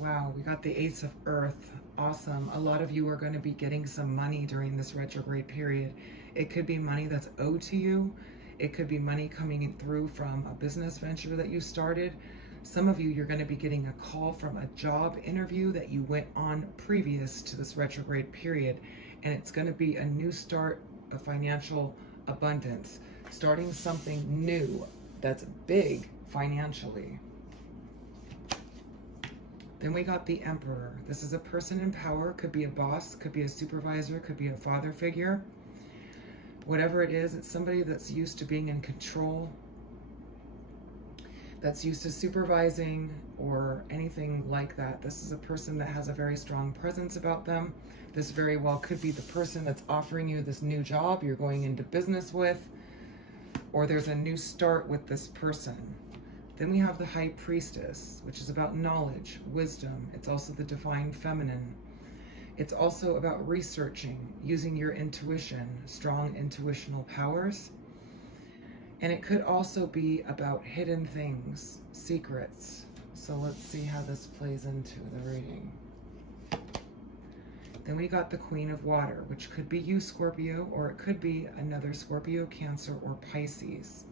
Wow, we got the Ace of Earth. Awesome. A lot of you are going to be getting some money during this retrograde period. It could be money that's owed to you. It could be money coming through from a business venture that you started. Some of you, you're going to be getting a call from a job interview that you went on previous to this retrograde period. And it's going to be a new start of financial abundance, starting something new that's big financially. Then we got the Emperor. This is a person in power, could be a boss, could be a supervisor, could be a father figure. Whatever it is, it's somebody that's used to being in control, that's used to supervising or anything like that. This is a person that has a very strong presence about them. This very well could be the person that's offering you this new job you're going into business with, or there's a new start with this person. Then we have the High Priestess, which is about knowledge, wisdom. It's also the divine feminine. It's also about researching, using your intuition, strong intuitional powers. And it could also be about hidden things, secrets. So let's see how this plays into the reading. Then we got the Queen of Water, which could be you, Scorpio, or it could be another Scorpio, Cancer, or Pisces.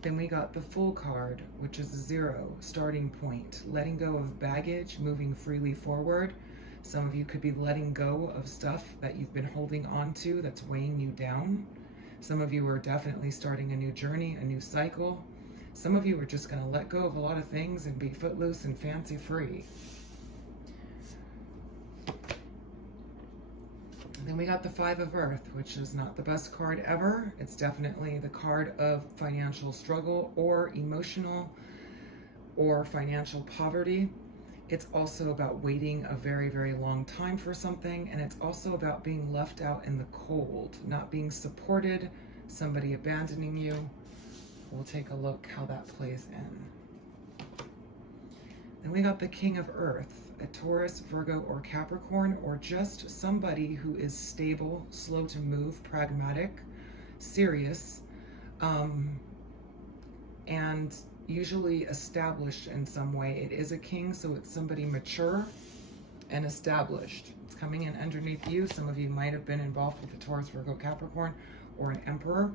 Then we got the Fool card, which is a 0, starting point, letting go of baggage, moving freely forward. Some of you could be letting go of stuff that you've been holding on to that's weighing you down. Some of you are definitely starting a new journey, a new cycle. Some of you are just going to let go of a lot of things and be footloose and fancy free. Then we got the Five of Earth, which is not the best card ever. It's definitely the card of financial struggle or emotional or financial poverty. It's also about waiting a very, very long time for something. And it's also about being left out in the cold, not being supported, somebody abandoning you. We'll take a look how that plays in. Then we got the King of Earth, a Taurus, Virgo, or Capricorn, or just somebody who is stable, slow to move, pragmatic, serious, and usually established in some way. It is a king, so it's somebody mature and established. It's coming in underneath you. Some of you might have been involved with a Taurus, Virgo, Capricorn, or an Emperor.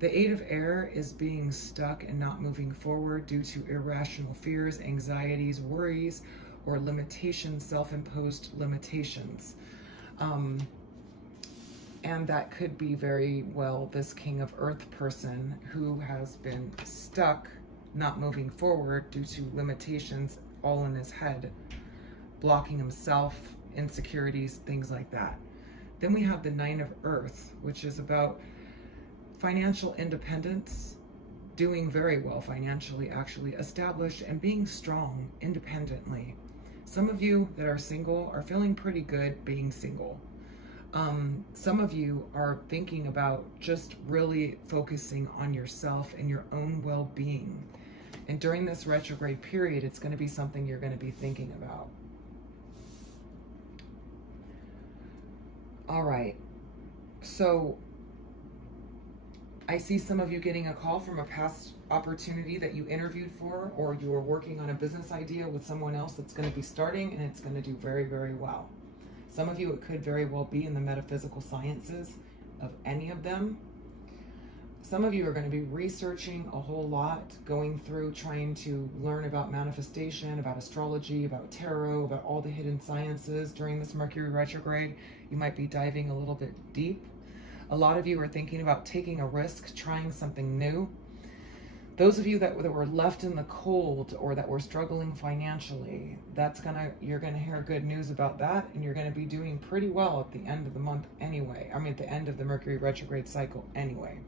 The Eight of Air is being stuck and not moving forward due to irrational fears, anxieties, worries, or limitations, self-imposed limitations. And that could be very well this King of Earth person who has been stuck, not moving forward due to limitations all in his head, blocking himself, insecurities, things like that. Then we have the Nine of Earth, which is about financial independence, doing very well financially, actually established, and being strong independently. Some of you that are single are feeling pretty good being single. Some of you are thinking about just really focusing on yourself and your own well-being. And during this retrograde period, it's going to be something you're going to be thinking about. All right. So I see some of you getting a call from a past opportunity that you interviewed for, or you are working on a business idea with someone else that's going to be starting, and it's going to do very, very well. Some of you, it could very well be in the metaphysical sciences of any of them. Some of you are going to be researching a whole lot, going through, trying to learn about manifestation, about astrology, about tarot, about all the hidden sciences during this Mercury retrograde. You might be diving a little bit deep. A lot of you are thinking about taking a risk, trying something new. Those of you that were left in the cold or that were struggling financially, you're gonna hear good news about that, and you're gonna be doing pretty well at the end of the month anyway. I mean, at the end of the Mercury retrograde cycle anyway.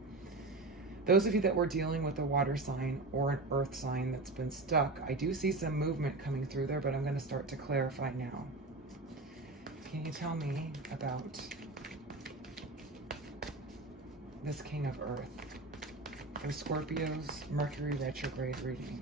Those of you that were dealing with a water sign or an earth sign that's been stuck, I do see some movement coming through there, but I'm gonna start to clarify now. Can you tell me about this King of Earth for Scorpio's Mercury retrograde reading?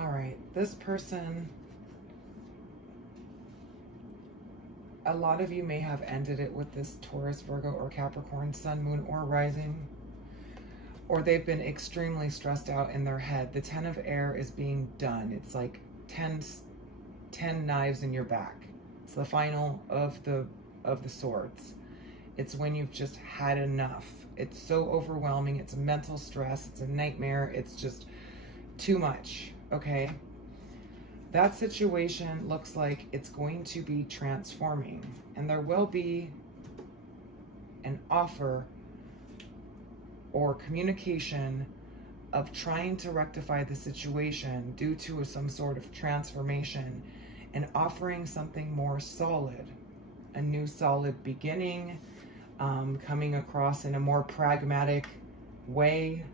All right, this person, a lot of you may have ended it with this Taurus, Virgo, or Capricorn, Sun, Moon, or Rising, or they've been extremely stressed out in their head. The 10 of air is being done. It's like 10 knives in your back. It's the final of the swords. It's when you've just had enough. It's so overwhelming. It's mental stress. It's a nightmare. It's just too much, okay? That situation looks like it's going to be transforming, and there will be an offer or communication of trying to rectify the situation due to some sort of transformation and offering something more solid, a new solid beginning, coming across in a more pragmatic way.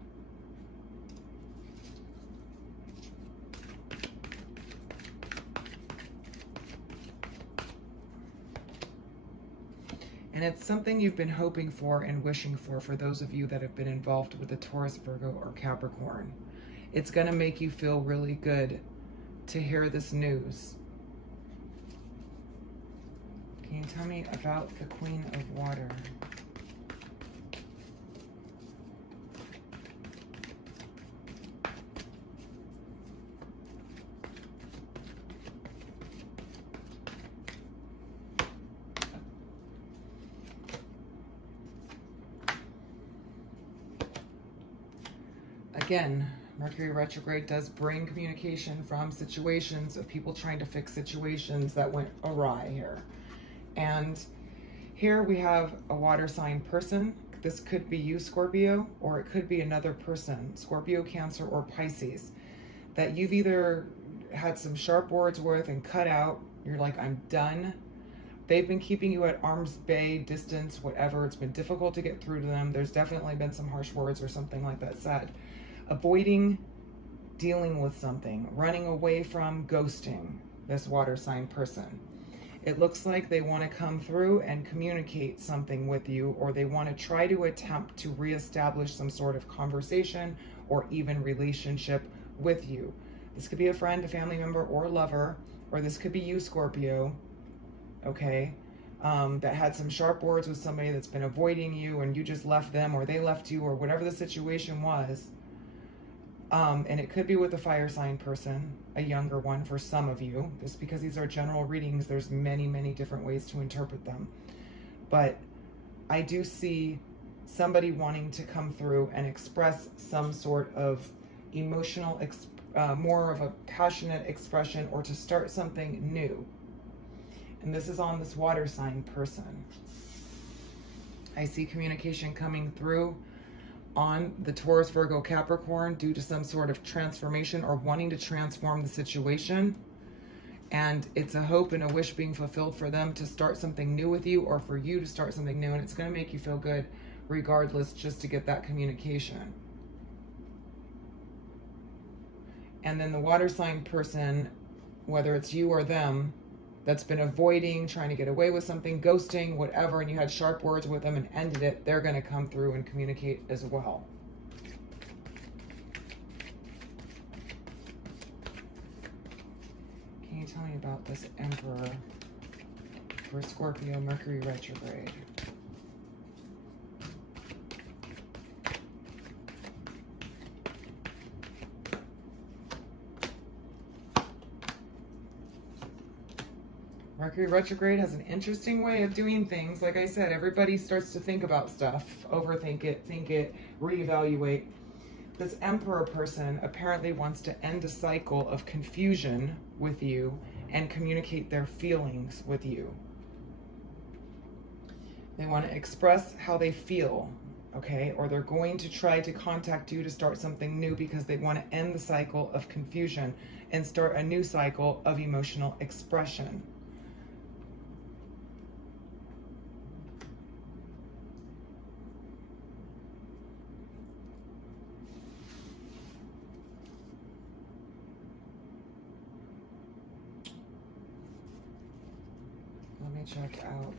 And it's something you've been hoping for and wishing for those of you that have been involved with the Taurus, Virgo, or Capricorn. It's going to make you feel really good to hear this news. Can you tell me about the Queen of Water? Again, Mercury retrograde does bring communication from situations of people trying to fix situations that went awry here. And here we have a water sign person. This could be you, Scorpio, or it could be another person, Scorpio, Cancer, or Pisces, that you've either had some sharp words with and cut out. You're like, I'm done. They've been keeping you at arm's bay, distance, whatever. It's been difficult to get through to them. There's definitely been some harsh words or something like that said. Avoiding dealing with something, running away from, ghosting this water sign person. It looks like they want to come through and communicate something with you, or they want to try to attempt to reestablish some sort of conversation or even relationship with you. This could be a friend, a family member, or a lover, or this could be you, Scorpio, okay, that had some sharp words with somebody that's been avoiding you and you just left them, or they left you, or whatever the situation was. And it could be with a fire sign person, a younger one for some of you. Just because these are general readings, there's many, many different ways to interpret them. But I do see somebody wanting to come through and express some sort of emotional, more of a passionate expression, or to start something new. And this is on this water sign person. I see communication coming through on the Taurus, Virgo, Capricorn due to some sort of transformation or wanting to transform the situation. And it's a hope and a wish being fulfilled for them to start something new with you, or for you to start something new. And it's going to make you feel good regardless, just to get that communication. And then the water sign person, whether it's you or them, that's been avoiding, trying to get away with something, ghosting, whatever, and you had sharp words with them and ended it, they're going to come through and communicate as well. Can you tell me about this Emperor for Scorpio, Mercury retrograde? Mercury retrograde has an interesting way of doing things. Like I said, everybody starts to think about stuff, overthink it, think it, reevaluate. This Emperor person apparently wants to end a cycle of confusion with you and communicate their feelings with you. They want to express how they feel, okay? Or they're going to try to contact you to start something new because they want to end the cycle of confusion and start a new cycle of emotional expression. Let me check out.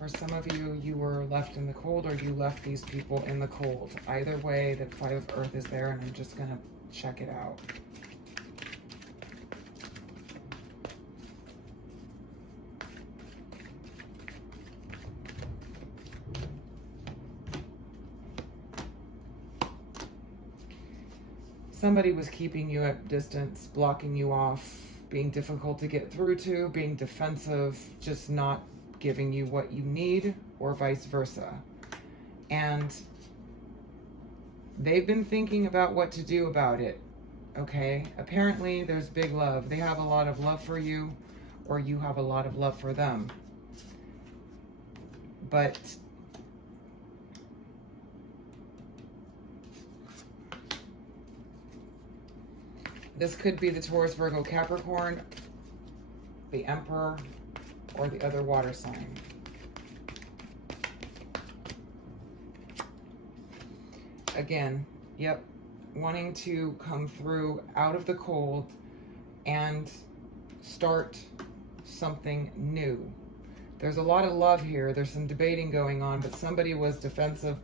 For some of you, you were left in the cold, or you left these people in the cold. Either way, the Five of Earth is there, and I'm just going to check it out. Somebody was keeping you at distance, blocking you off, being difficult to get through to, being defensive, just not giving you what you need, or vice versa. And they've been thinking about what to do about it, okay? Apparently, there's big love. They have a lot of love for you, or you have a lot of love for them. But this could be the Taurus, Virgo, Capricorn, the Emperor, or the other water sign. Again, yep, wanting to come through out of the cold and start something new. There's a lot of love here. There's some debating going on, but somebody was defensive,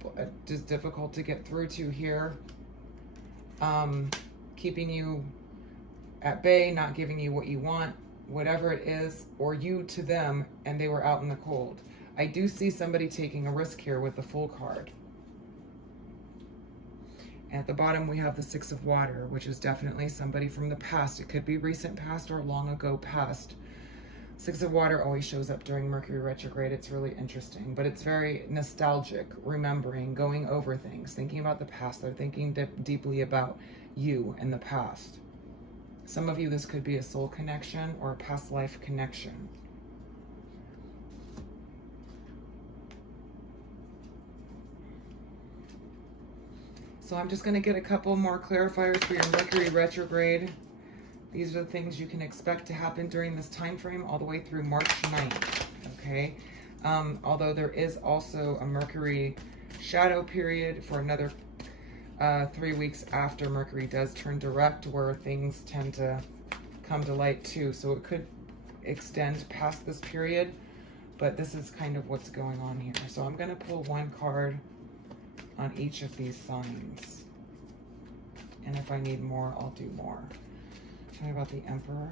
just difficult to get through to here. Keeping you at bay, not giving you what you want, whatever it is, or you to them, and they were out in the cold. I do see somebody taking a risk here with the Fool card. At the bottom, we have the Six of Water, which is definitely somebody from the past. It could be recent past or long ago past. Six of Water always shows up during Mercury retrograde. It's really interesting, but it's very nostalgic, remembering, going over things, thinking about the past. They're thinking deeply about you and the past. Some of you, this could be a soul connection or a past life connection. So I'm just going to get a couple more clarifiers for your Mercury retrograde. These are the things you can expect to happen during this time frame all the way through March 9th, okay? Although there is also a Mercury shadow period for another 3 weeks after Mercury does turn direct, where things tend to come to light too. So it could extend past this period, but this is kind of what's going on here. So I'm going to pull one card on each of these signs. And if I need more, I'll do more. Tell me about the Emperor.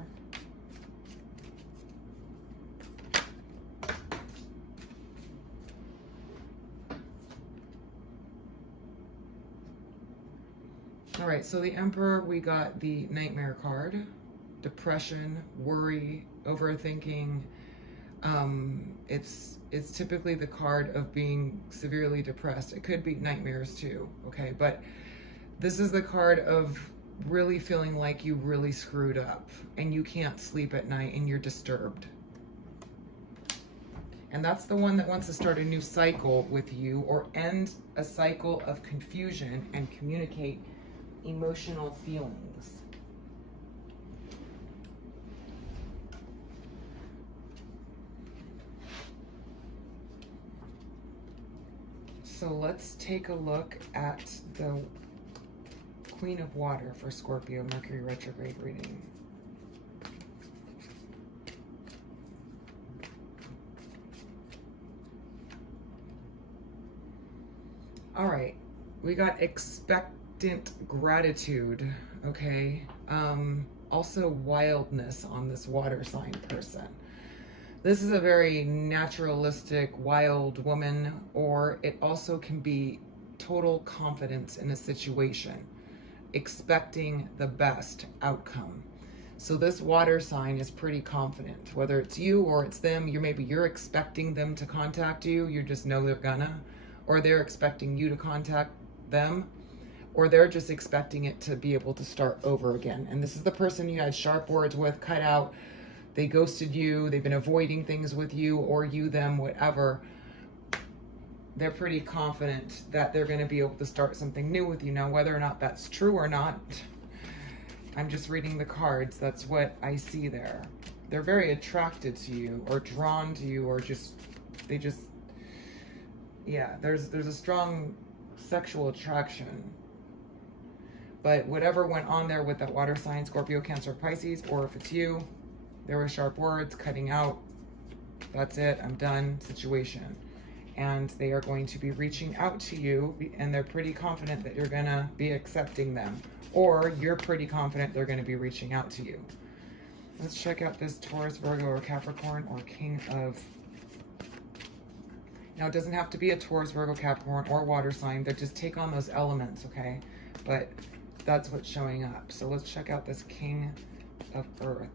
All right, so the Emperor, we got the Nightmare card. Depression, worry, overthinking. It's typically the card of being severely depressed. It could be nightmares too, okay? But this is the card of really feeling like you really screwed up and you can't sleep at night and you're disturbed. And that's the one that wants to start a new cycle with you, or end a cycle of confusion and communicate emotional feelings. So let's take a look at the Queen of Water for Scorpio Mercury retrograde reading. All right, we got expectant gratitude, okay? Also wildness on this water sign person. This is a very naturalistic, wild woman, or it also can be total confidence in a situation, expecting the best outcome. So this water sign is pretty confident, whether it's you or it's them. Maybe you're expecting them to contact you. You just know they're gonna, or they're expecting you to contact them, or they're just expecting it to be able to start over again. And this is the person you had sharp words with, cut out. They ghosted you, they've been avoiding things with you, or you them, whatever. They're pretty confident that they're going to be able to start something new with you. Now, whether or not that's true or not, I'm just reading the cards. That's what I see there. They're very attracted to you, or drawn to you, or yeah, there's a strong sexual attraction. But whatever went on there with that water sign, Scorpio, Cancer, Pisces, or if it's you, there were sharp words, cutting out, That's it. I'm done situation. And they are going to be reaching out to you, and they're pretty confident that you're going to be accepting them. Or you're pretty confident they're going to be reaching out to you. Let's check out this Taurus, Virgo, or Capricorn, or King of... Now, it doesn't have to be a Taurus, Virgo, Capricorn, or water sign. They just take on those elements, okay? But that's what's showing up. So let's check out this King of Earth.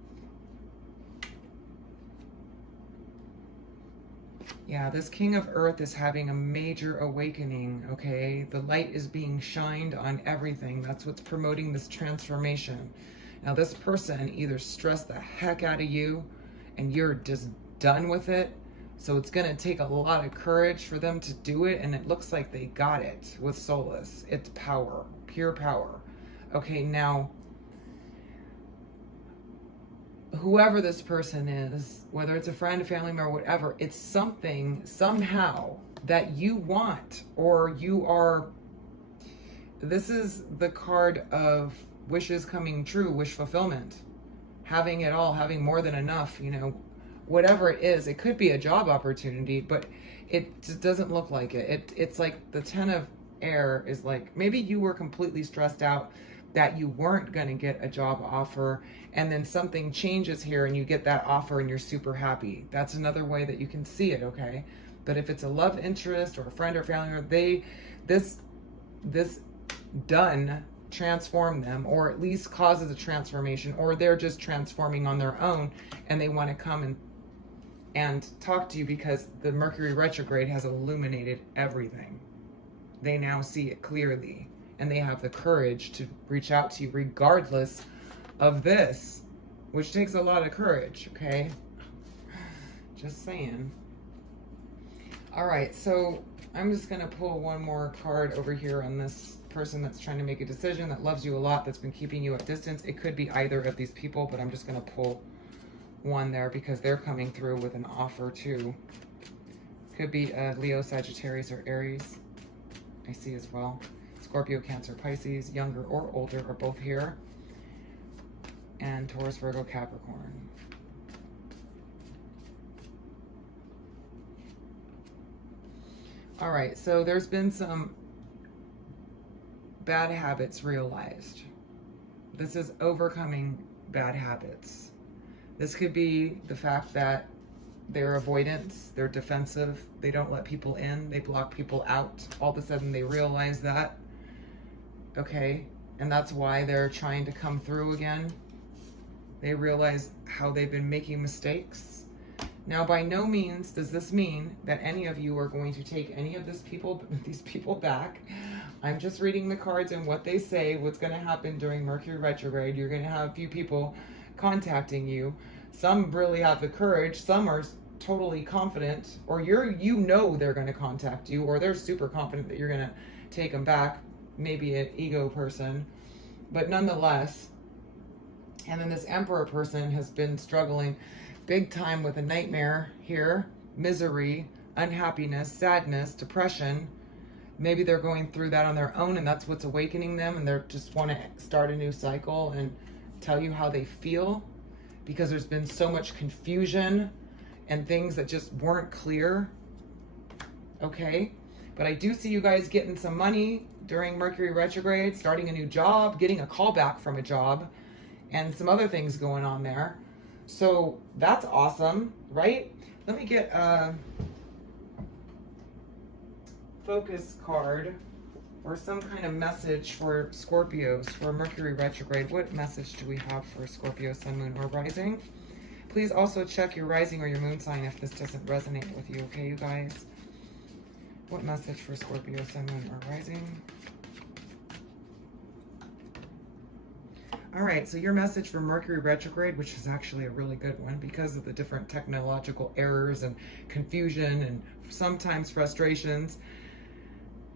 Yeah, this King of Earth is having a major awakening, okay? The light is being shined on everything. That's what's promoting this transformation. Now, this person either stressed the heck out of you and you're just done with it. So it's going to take a lot of courage for them to do it. And it looks like they got it with Solace. It's power, pure power. Okay, now, whoever this person is, whether it's a friend, a family member, whatever, it's something, somehow, that you want, or you are... This is the card of wishes coming true, wish fulfillment. Having it all, having more than enough, you know, whatever it is. It could be a job opportunity, but it just doesn't look like it. It's like the 10 of air is like, maybe you were completely stressed out that you weren't going to get a job offer, and then something changes here and you get that offer and you're super happy. That's another way that you can see it, okay? But if it's a love interest or a friend or family member, this done transform them, or at least causes a transformation, or they're just transforming on their own and they want to come and talk to you because the Mercury retrograde has illuminated everything. They now see it clearly, and they have the courage to reach out to you regardless of this, which takes a lot of courage, okay? Just saying. All right, so I'm just going to pull one more card over here on this person that's trying to make a decision, that loves you a lot, that's been keeping you at distance. It could be either of these people, but I'm just going to pull one there because they're coming through with an offer too. Could be Leo, Sagittarius, or Aries. I see as well. Scorpio, Cancer, Pisces, younger or older, are both here. And Taurus, Virgo, Capricorn. All right, so there's been some bad habits realized. This is overcoming bad habits. This could be the fact that they're avoidance, they're defensive, they don't let people in, they block people out. All of a sudden they realize that, okay, and that's why they're trying to come through again. They realize how they've been making mistakes. Now, by no means does this mean that any of you are going to take any of these people back. I'm just reading the cards and what they say, what's going to happen during Mercury retrograde. You're going to have a few people contacting you. Some really have the courage. Some are totally confident, or you know they're going to contact you, or they're super confident that you're going to take them back. Maybe an ego person, but nonetheless. And then this Emperor person has been struggling big time with a nightmare here, misery, unhappiness, sadness, depression. Maybe they're going through that on their own, and that's what's awakening them, and they just want to start a new cycle and tell you how they feel, because there's been so much confusion and things that just weren't clear. Okay, but I do see you guys getting some money during Mercury retrograde, starting a new job, getting a call back from a job, and some other things going on there. So that's awesome, right? Let me get a focus card or some kind of message for Scorpios for Mercury retrograde. What message do we have for Scorpio, Sun, Moon, or Rising? Please also check your rising or your moon sign if this doesn't resonate with you, okay, you guys? What message for Scorpio, Sun, Moon, or Rising? All right, so your message for Mercury retrograde, which is actually a really good one because of the different technological errors and confusion and sometimes frustrations.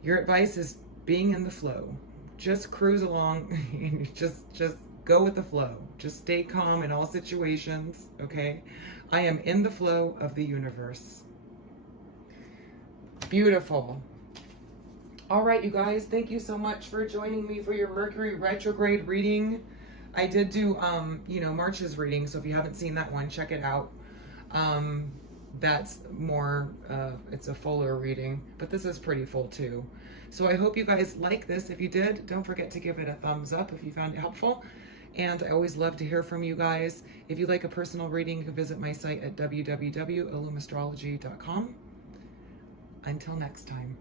Your advice is being in the flow. Just cruise along. just go with the flow. Just stay calm in all situations, okay? I am in the flow of the universe. Beautiful. All right, you guys, thank you so much for joining me for your Mercury retrograde reading. I did do, March's reading, so if you haven't seen that one, check it out. that's more, it's a fuller reading, but this is pretty full too. So I hope you guys like this. If you did, don't forget to give it a thumbs up if you found it helpful. And I always love to hear from you guys. If you'd like a personal reading, you can visit my site at www.illumastrology.com. Until next time.